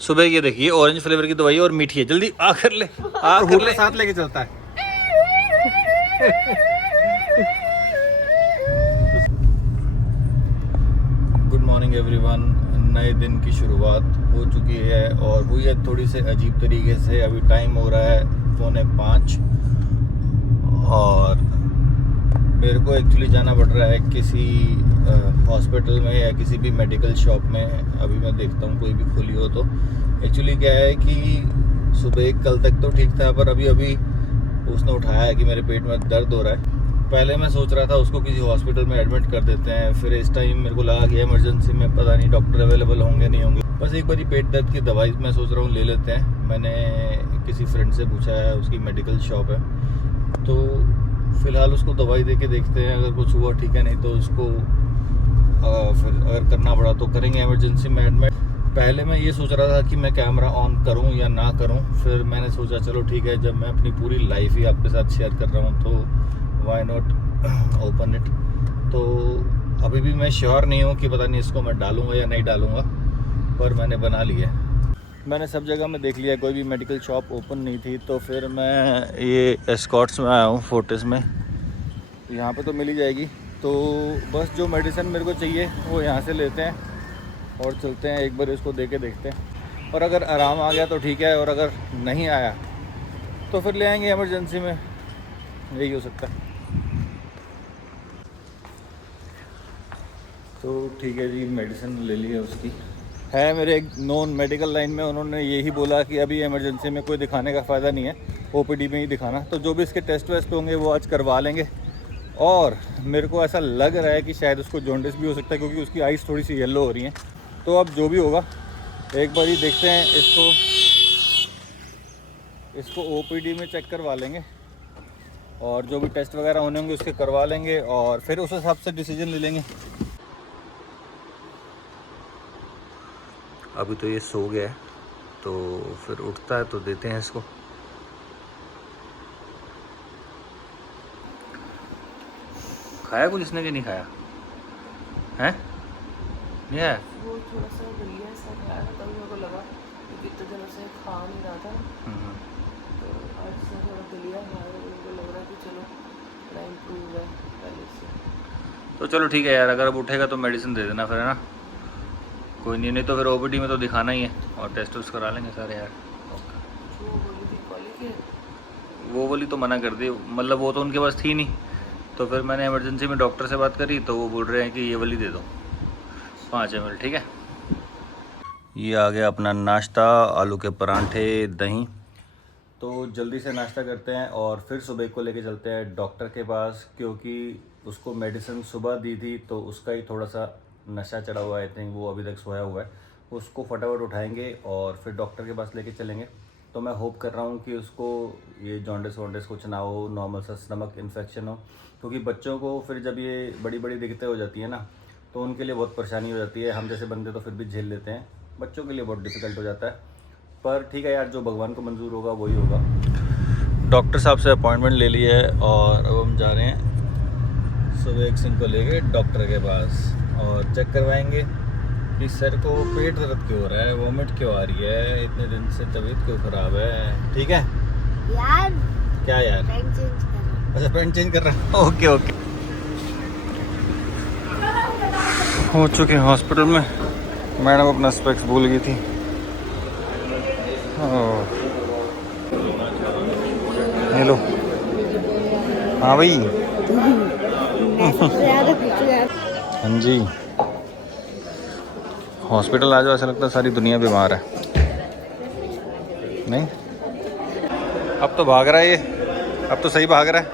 सुबह ये देखिए ऑरेंज फ्लेवर की दवाई और मीठी है, जल्दी आ कर ले, आ कर ले। साथ लेके चलता है। गुड मॉर्निंग एवरीवन, नए दिन की शुरुआत हो चुकी है और हुई है थोड़ी से अजीब तरीके से। अभी टाइम हो रहा है 4:45 और मेरे को एक्चुअली जाना पड़ रहा है किसी हॉस्पिटल में या किसी भी मेडिकल शॉप में। अभी मैं देखता हूँ कोई भी खुली हो तो। एक्चुअली क्या है कि सुबह कल तक तो ठीक था, पर अभी अभी उसने उठाया है कि मेरे पेट में दर्द हो रहा है। पहले मैं सोच रहा था उसको किसी हॉस्पिटल में एडमिट कर देते हैं, फिर इस टाइम मेरे को लगा कि इमरजेंसी में पता नहीं डॉक्टर अवेलेबल होंगे नहीं होंगे। बस एक बार पेट दर्द की दवाई मैं सोच रहा हूँ ले लेते हैं। मैंने किसी फ्रेंड से पूछा है, उसकी मेडिकल शॉप है, तो फ़िलहाल उसको दवाई दे के देखते हैं। अगर कुछ हुआ ठीक है, नहीं तो उसको फिर अगर करना पड़ा तो करेंगे इमरजेंसी में एडमिट। पहले मैं ये सोच रहा था कि मैं कैमरा ऑन करूं या ना करूं, फिर मैंने सोचा चलो ठीक है, जब मैं अपनी पूरी लाइफ ही आपके साथ शेयर कर रहा हूं तो वाई नॉट ओपन इट। तो अभी भी मैं श्योर नहीं हूं कि पता नहीं इसको मैं डालूंगा या नहीं डालूंगा, पर मैंने बना लिया। मैंने सब जगह में देख लिया, कोई भी मेडिकल शॉप ओपन नहीं थी, तो फिर मैं ये एस्कॉर्ट्स में आया हूँ फोर्टिस में। यहाँ पे तो मिल ही जाएगी, तो बस जो मेडिसिन मेरे को चाहिए वो यहाँ से लेते हैं और चलते हैं। एक बार इसको दे के देखते हैं, और अगर आराम आ गया तो ठीक है, और अगर नहीं आया तो फिर ले आएंगे इमरजेंसी में, यही हो सकता है। तो ठीक है जी, मेडिसिन ले ली है उसकी। है मेरे एक नॉन मेडिकल लाइन में, उन्होंने यही बोला कि अभी इमरजेंसी में कोई दिखाने का फ़ायदा नहीं है, ओपीडी में ही दिखाना। तो जो भी इसके टेस्ट वेस्ट होंगे वो आज करवा लेंगे। और मेरे को ऐसा लग रहा है कि शायद उसको जॉन्डिस भी हो सकता है, क्योंकि उसकी आइज़ थोड़ी सी येलो हो रही हैं। तो अब जो भी होगा एक बार ही देखते हैं, इसको ओपीडी में चेक करवा लेंगे और जो भी टेस्ट वगैरह होने होंगे उसके करवा लेंगे, और फिर उस हिसाब से डिसीजन ले लेंगे। अभी तो ये सो गया है, तो फिर उठता है तो देते हैं इसको। खाया कुछ इसने कि नहीं खाया है? नहीं है वो थोड़ा सा दलिया सा खाया था, तभी मेरे को लगा कि कितने दिनों से खा नहीं रहा था, तो आज से थोड़ा दलिया खाया तो मेरे को लग रहा है कि चलो थोड़ा इम्प्रूव है पहले से। तो चलो ठीक है यार, अगर अब उठेगा तो मेडिसिन दे देना फिर, है ना? कोई नहीं, नहीं तो फिर ओपीडी में तो दिखाना ही है और टेस्ट उस्ट करा लेंगे सारे यार। जो बोली थी क्वालिटी वो वाली तो मना कर दी, मतलब वो तो उनके पास थी नहीं, तो फिर मैंने इमरजेंसी में डॉक्टर से बात करी, तो वो बोल रहे हैं कि ये वाली दे दो 5 ml, ठीक है। ये आ गया अपना नाश्ता, आलू के परांठे, दही। तो जल्दी से नाश्ता करते हैं और फिर सुबह को लेके चलते हैं डॉक्टर के पास, क्योंकि उसको मेडिसिन सुबह दी थी तो उसका ही थोड़ा सा नशा चढ़ा हुआ है। आई थिंक वो अभी तक सोया हुआ है। उसको फटाफट उठाएंगे और फिर डॉक्टर के पास लेके चलेंगे। तो मैं होप कर रहा हूँ कि उसको ये जॉन्डिस वॉन्डिस कुछ ना हो, नॉर्मल सा स्टमक इन्फेक्शन हो, क्योंकि बच्चों को फिर जब ये बड़ी बड़ी दिक्कतें हो जाती है ना, तो उनके लिए बहुत परेशानी हो जाती है। हम जैसे बंदे तो फिर भी झेल लेते हैं, बच्चों के लिए बहुत डिफ़िकल्ट हो जाता है। पर ठीक है यार, जो भगवान को मंजूर होगा वही होगा। डॉक्टर साहब से अपॉइंटमेंट ले ली है और अब हम जा रहे हैं सुबह सिंह को लेके डॉक्टर के पास, और चेक करवाएंगे कि सर को पेट दर्द क्यों हो रहा है, वॉमिट क्यों आ रही है, इतने दिन से तबीयत क्यों ख़राब है। ठीक है यार, क्या यार? पैंट चेंज कर। अच्छा, पैंट चेंज कर रहा है, ओके ओके। हो चुके हैं हॉस्पिटल में। मैडम अपना स्पेक्स भूल गई थी। हेलो, हाँ भाई। हाँ जी, हॉस्पिटल आ जाओ, ऐसा लगता है सारी दुनिया बीमार है। नहीं, अब तो भाग रहा है ये, अब तो सही भाग रहा है।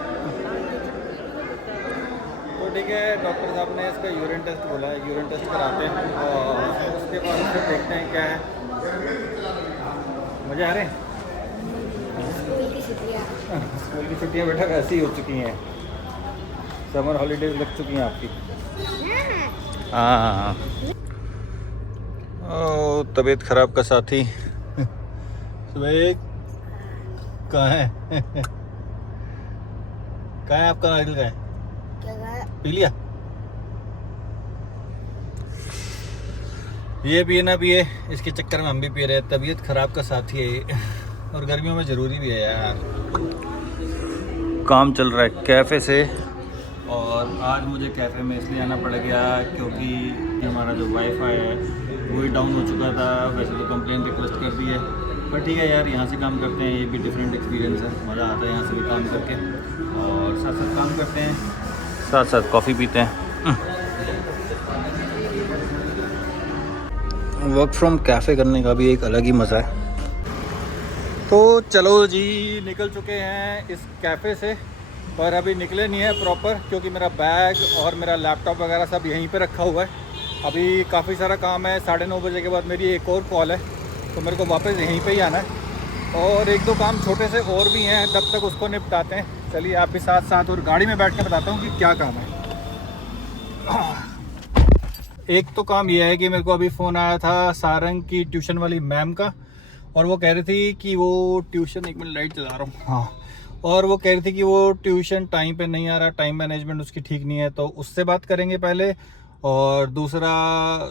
तो ठीक है, डॉक्टर साहब ने इसका यूरिन टेस्ट बोला है, यूरिन टेस्ट कराते हैं और उसके बाद फिर देखते हैं क्या है। मज़े आ रहे हैं? स्कूल की छुट्टियाँ बेटा वैसी ही हो चुकी हैं, समर हॉलीडेज लग चुकी हैं आपकी। हाँ, ओ तबीयत खराब का साथी। सुबह कहाँ है? कहाँ है आपका नारियल? का है? पी लिया? ये पिए ना पिए, इसके चक्कर में हम भी पी रहे हैं। तबीयत ख़राब का साथी है ये, और गर्मियों में ज़रूरी भी है यार। काम चल रहा है कैफ़े से, और आज मुझे कैफ़े में इसलिए आना पड़ गया क्योंकि हमारा जो वाईफाई है वही डाउन हो चुका था। वैसे तो कंप्लेन रिक्वेस्ट कर दी है, पर ठीक है यार, यहाँ से काम करते हैं, ये भी डिफरेंट एक्सपीरियंस है, मज़ा आता है यहाँ से भी काम करके। और साथ साथ काम करते हैं, साथ साथ कॉफ़ी पीते हैं। वर्क फ्रॉम कैफ़े करने का भी एक अलग ही मज़ा है। तो चलो जी, निकल चुके हैं इस कैफ़े से, पर अभी निकले नहीं है प्रॉपर, क्योंकि मेरा बैग और मेरा लैपटॉप वगैरह सब यहीं पे रखा हुआ है। अभी काफ़ी सारा काम है, 9:30 बजे के बाद मेरी एक और कॉल है, तो मेरे को वापस यहीं पे ही आना है। और एक दो काम छोटे से और भी हैं, तब तक उसको निपटाते हैं। चलिए आप भी साथ साथ, और गाड़ी में बैठ के बताता हूँ कि क्या काम है। एक तो काम यह है कि मेरे को अभी फ़ोन आया था सारंग की ट्यूशन वाली मैम का, और वो कह रही थी कि वो ट्यूशन, एक मिनट लाइट चला रहा हूँ, हाँ, और वो कह रही थी कि वो ट्यूशन टाइम पे नहीं आ रहा, टाइम मैनेजमेंट उसकी ठीक नहीं है, तो उससे बात करेंगे पहले। और दूसरा,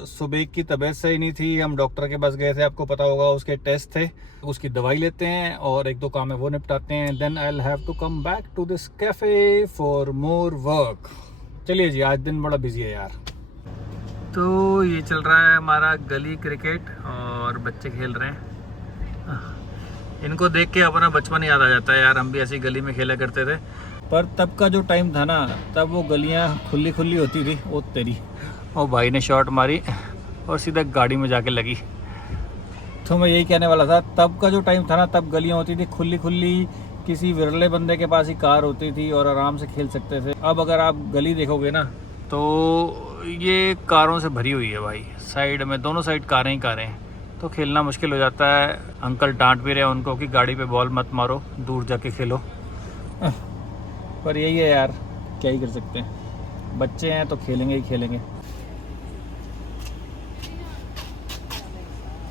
सुबह की तबीयत सही नहीं थी, हम डॉक्टर के पास गए थे, आपको पता होगा, उसके टेस्ट थे, उसकी दवाई लेते हैं और एक दो काम है वो निपटाते हैं। Then I will have to come back to this cafe for more work. चलिए जी, आज दिन बड़ा बिजी है यार। तो ये चल रहा है हमारा गली क्रिकेट, और बच्चे खेल रहे हैं। इनको देख के अपना बचपन याद आ जाता है यार, हम भी ऐसी गली में खेला करते थे। पर तब का जो टाइम था ना, तब वो गलियां खुली खुली होती थी। ओ तेरी, और भाई ने शॉट मारी और सीधा गाड़ी में जाके लगी। तो मैं यही कहने वाला था, तब का जो टाइम था ना, तब गलियां होती थी खुली खुली, किसी विरले बंदे के पास ही कार होती थी और आराम से खेल सकते थे। अब अगर आप गली देखोगे ना, तो ये कारों से भरी हुई है भाई, साइड में दोनों साइड कारें ही कारें हैं, तो खेलना मुश्किल हो जाता है। अंकल डांट भी रहे हैं उनको कि गाड़ी पे बॉल मत मारो, दूर जाके खेलो। पर यही है यार, क्या ही कर सकते हैं, बच्चे हैं तो खेलेंगे ही खेलेंगे।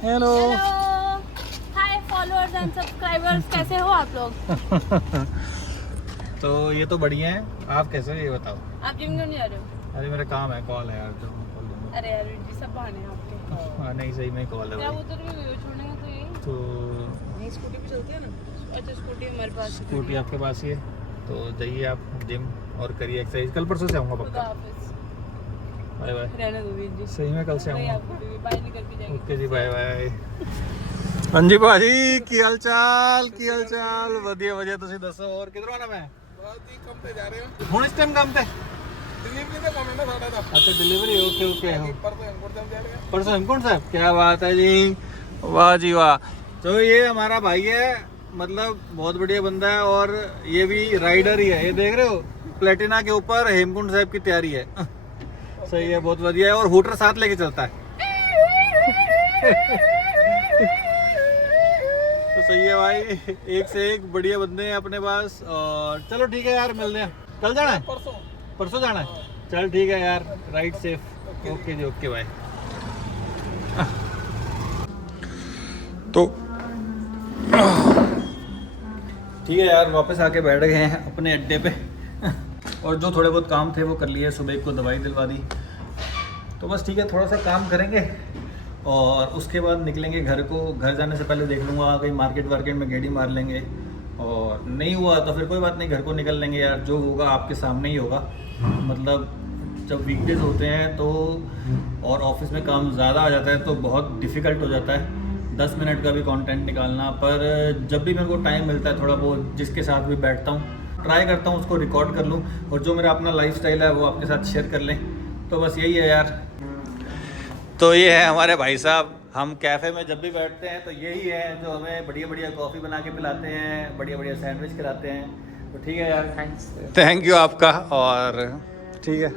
Hello hi followers and subscribers, कैसे हो आप लोग? तो ये तो बढ़िया है, आप कैसे हो ये बताओ? आप जिम क्यों नहीं आ रहे हो? अरे मेरा काम है, कॉल है यार, जो मैं कॉल लूँगा। अरे यार जी, सब बहाने हैं आपके। हाँ नहीं, सही में कॉल है क्या भाई। उधर भी वीडियो छोड़ेंगे तो यही तो नहीं, स्कूटी पे चलती है ना। अच्छा, स्कूटी हमारे पास है। स्कूटी आपके पास ही है, तो जाइए आप जिम और करिए एक्सरसाइज। कल परसों से आऊँगा खुदा पक्का। हाफिज़। Bye bye. रहने दो वीर जी, सही में कल से नहीं आऊँगा। आपको भी बाय नहीं करके जाएंगे। ओके जी, बाय बाय। हाँ जी भाजी, की हाल चाल, की हाल चाल? वधिया वधिया, तुसी दसो। और किधरों आना मैं? जी कम पे जा रहे हो, हुण इस टाइम काम ते? डिलीवरी का काम है ना साढ़ा दा। अच्छा डिलीवरी, ओके ओके। परसों हेमकुंड साहब जा रहे हैं। परसों हेमकुंड साहब, क्या बात है जी, वाह जी वाह। तो ये हमारा भाई है, मतलब बहुत बढ़िया बंदा है, और ये भी राइडर ही है। ये देख रहे हो, प्लेटिना के ऊपर हेमकुंड साहब की तैयारी है। सही है, बहुत बढ़िया है, और हूटर साथ लेके चलता है। तो सही है भाई, एक से एक बढ़िया बंदे हैं अपने पास। और चलो ठीक है यार, मिलते हैं। कल जाना है? परसों परसों जाना है? चल ठीक है यार, राइड सेफ। ओके जी, ओके बाय। तो ठीक है यार, वापस आके बैठ गए हैं अपने अड्डे पे। और जो थोड़े बहुत काम थे वो कर लिए, सुबह को दवाई दिलवा दी, तो बस ठीक है, थोड़ा सा काम करेंगे और उसके बाद निकलेंगे घर को। घर जाने से पहले देख लूँगा कहीं मार्केट वार्केट में गेड़ी मार लेंगे, और नहीं हुआ तो फिर कोई बात नहीं, घर को निकल लेंगे यार। जो होगा आपके सामने ही होगा। मतलब जब वीकडेज होते हैं तो, और ऑफिस में काम ज़्यादा आ जाता है तो बहुत डिफ़िकल्ट हो जाता है 10 मिनट का भी कंटेंट निकालना। पर जब भी मेरे को टाइम मिलता है, थोड़ा बहुत जिसके साथ भी बैठता हूँ, ट्राई करता हूँ उसको रिकॉर्ड कर लूँ, और जो मेरा अपना लाइफस्टाइल है वो आपके साथ शेयर कर लें। तो बस यही है यार। तो ये है हमारे भाई साहब, हम कैफ़े में जब भी बैठते हैं तो यही है जो हमें बढ़िया बढ़िया कॉफ़ी बना के पिलाते हैं, बढ़िया बढ़िया सैंडविच खिलाते हैं। तो ठीक है यार, थैंक यू आपका। और ठीक है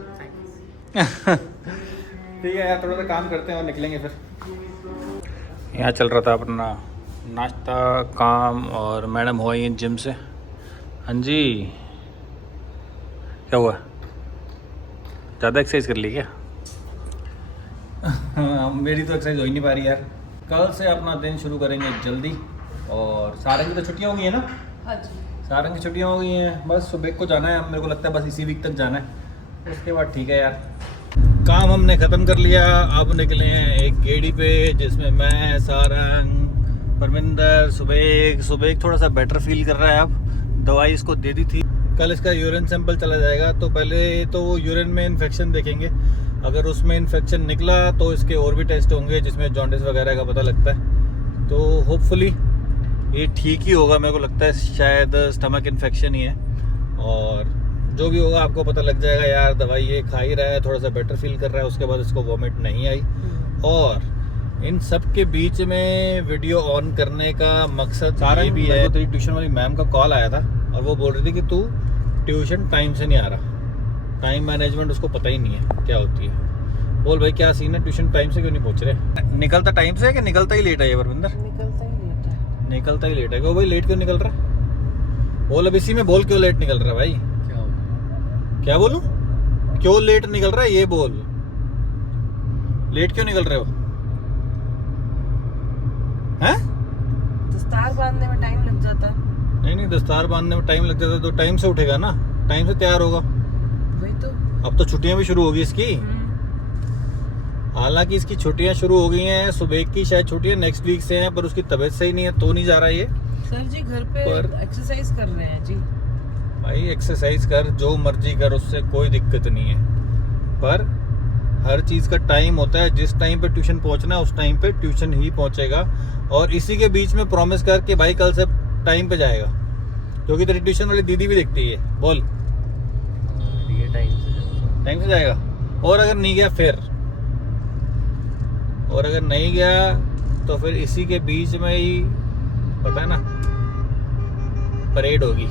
ठीक है यार, थोड़ा सा काम करते हैं और निकलेंगे फिर। यहाँ चल रहा था अपना नाश्ता काम, और मैडम हो आई जिम से। हाँ जी, क्या हुआ, ज़्यादा एक्सरसाइज कर ली क्या? मेरी तो एक्सरसाइज हो ही नहीं पा रही यार। कल से अपना दिन शुरू करेंगे जल्दी, और सारंग की तो छुट्टियाँ हो गई हैं ना? हाँ जी, सारंग की छुट्टियाँ हो गई हैं, बस सुबह को जाना है। मेरे को लगता है बस इसी वीक तक जाना है, उसके बाद ठीक है यार। काम हमने ख़त्म कर लिया। अब निकले हैं एक गेड़ी पे जिसमें मैं, सारंग, परमिंदर, सुबेग थोड़ा सा बेटर फील कर रहा है। अब दवाई इसको दे दी थी। कल इसका यूरिन सैंपल चला जाएगा, तो पहले तो वो यूरिन में इन्फेक्शन देखेंगे। अगर उसमें इन्फेक्शन निकला तो इसके और भी टेस्ट होंगे जिसमें जॉन्डिस वगैरह का पता लगता है। तो होपफुली ये ठीक ही होगा, मेरे को लगता है शायद स्टमक इन्फेक्शन ही है। और जो भी होगा आपको पता लग जाएगा। यार दवाई ये खा ही रहा है, थोड़ा सा बेटर फील कर रहा है, उसके बाद इसको वॉमिट नहीं आई। और इन सब के बीच में वीडियो ऑन करने का मकसद ये भी है। तेरी ट्यूशन वाली मैम का कॉल आया था और वो बोल रही थी कि तू ट्यूशन टाइम से नहीं आ रहा। टाइम मैनेजमेंट उसको पता ही नहीं है क्या होती है। बोल भाई क्या सीन है, ट्यूशन टाइम से क्यों नहीं पहुंच रहे? निकलता टाइम से है कि निकलता ही लेट है ये परविंदर? निकलता ही लेट है। क्यों भाई लेट क्यों निकल रहा है? बोल अब इसी में बोल, क्यों लेट निकल रहा है भाई? क्या बोलूं? क्यों लेट निकल रहा है ये बोल। लेट क्यों निकल रहे हो? हैं? दस्तार बांधने में टाइम लग जाता है। नहीं, दस्तार बांधने में टाइम लग जाता है तो टाइम से उठेगा ना, टाइम से तैयार होगा। वही तो। अब तो छुट्टियां भी शुरू होगी इसकी। हालांकि इसकी छुट्टियां शुरू हो गई हैं। सुबह की शायद छुट्टियां नेक्स्ट वीक से हैं, पर उसकी तबीयत सही नहीं है तो नहीं जा रहा ये। सर जी घर पे एक्सरसाइज कर रहे हैं जी। भाई एक्सरसाइज कर, जो मर्जी कर, उससे कोई दिक्कत नहीं है। पर हर चीज़ का टाइम होता है। जिस टाइम पे ट्यूशन पहुंचना है उस टाइम पे ट्यूशन ही पहुंचेगा। और इसी के बीच में प्रॉमिस कर कि भाई कल से टाइम पे जाएगा, क्योंकि तेरी ट्यूशन वाली दीदी भी देखती है। बोल ये टाइम से जाएगा। और अगर नहीं गया फिर, और अगर नहीं गया तो फिर इसी के बीच में ही पता है ना परेड होगी,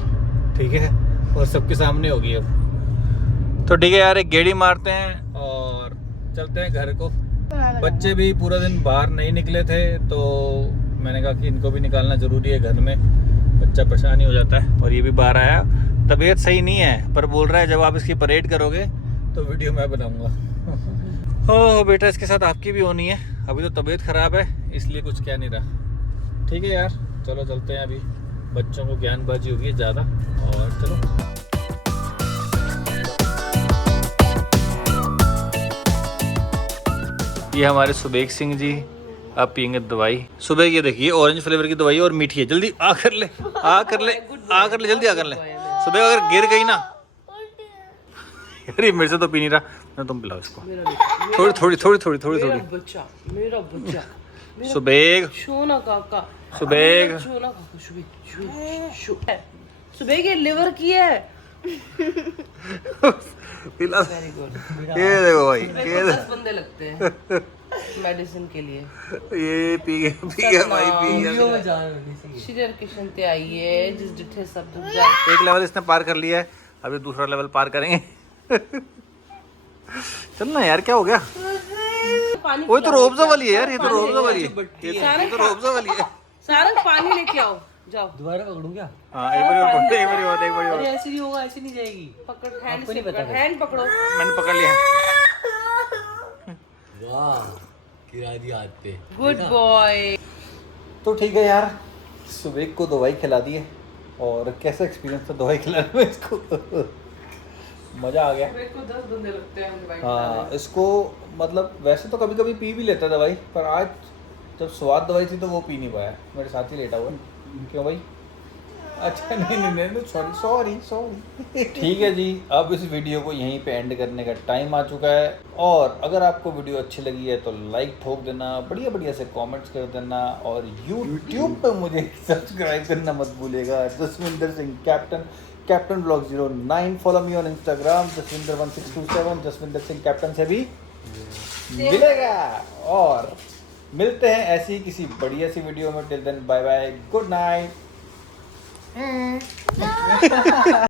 ठीक है, और सबके सामने होगी। अब तो ठीक है यार, एक गेड़ी मारते हैं और चलते हैं घर को। बच्चे भी पूरा दिन बाहर नहीं निकले थे तो मैंने कहा कि इनको भी निकालना ज़रूरी है। घर में बच्चा परेशान ही हो जाता है। और ये भी बाहर आया, तबीयत सही नहीं है पर बोल रहा है जब आप इसकी परेड करोगे तो वीडियो मैं बनाऊंगा। ओह बेटा, इसके साथ आपकी भी होनी है। अभी तो तबीयत ख़राब है इसलिए कुछ कह नहीं रहा। ठीक है यार, चलो चलते हैं। अभी बच्चों को ज्ञानबाजी होगी ज़्यादा। और चलो ये हमारे सुबेग सिंह जी आप पियेंगे दवाई। सुबह ये देखिए ऑरेंज फ्लेवर की दवाई और मीठी है। जल्दी आ कर ले, आ कर ले, आ कर ले, जल्दी आ कर ले। सुबह अगर गिर गई ना, अरे मेरे से तो पी नहीं रहा ना, तुम पिलाओ इसको थोड़ी। मेरा बच्चा सुबेग, शोना काका, सुबेग, शोना काका, सुबेग ये लिवर की है। पिला। Very good. ये देखो भाई, ये 10 बंदे लगते हैं मेडिसिन के लिए। ये पी गया भाई, पी गया। श्री कृष्ण ते आइए जिस जिठे सब दुख एक लेवल इसने पार कर लिया है, अभी दूसरा लेवल पार करेंगे। चलना यार, क्या हो गया? पानी वो तो रोबजा वाली है यार, ये तो रोबजा वाली है, ये तो रोबजा वाली है। सारंग पानी लेके आओ, जाओ। दोबारा पकड़ूं क्या? हाँ एक बार और। अरे ऐसे नहीं होगा, ऐसे नहीं जाएगी। पकड़, हैंड से पकड़, हैंड पकड़ो। मैंने पकड़ लिया। वाह, गिरा दिया हाथ पे। Good boy. तो ठीक है यार, सुबह को दवाई खिला दी है। और कैसा एक्सपीरियंस था दवाई खिलाने में इसको? मज़ा आ गया। मेरे को 10 बंदे लगते हैं दवाई हाँ, इसको मतलब वैसे तो कभी कभी पी भी लेता दवाई, पर आज जब स्वाद दवाई थी तो वो पी नहीं पाया। मेरे साथ ही लेटा हुआ। क्यों भाई? अच्छा नहीं, सॉरी। ठीक है जी, अब इस वीडियो को यहीं पे एंड करने का टाइम आ चुका है। और अगर आपको वीडियो अच्छी लगी है तो लाइक ठोक देना, बढ़िया से कमेंट्स कर देना, और यूट्यूब पे मुझे सब्सक्राइब करना मत भूलिएगा। Jaswinder Singh captain blog 09। Follow me on Instagram जसविंदर1627। जसविंदर सिंह कैप्टन से भी मिलेगा। और मिलते हैं ऐसी ही किसी बढ़िया सी वीडियो में। Till then bye bye, good night.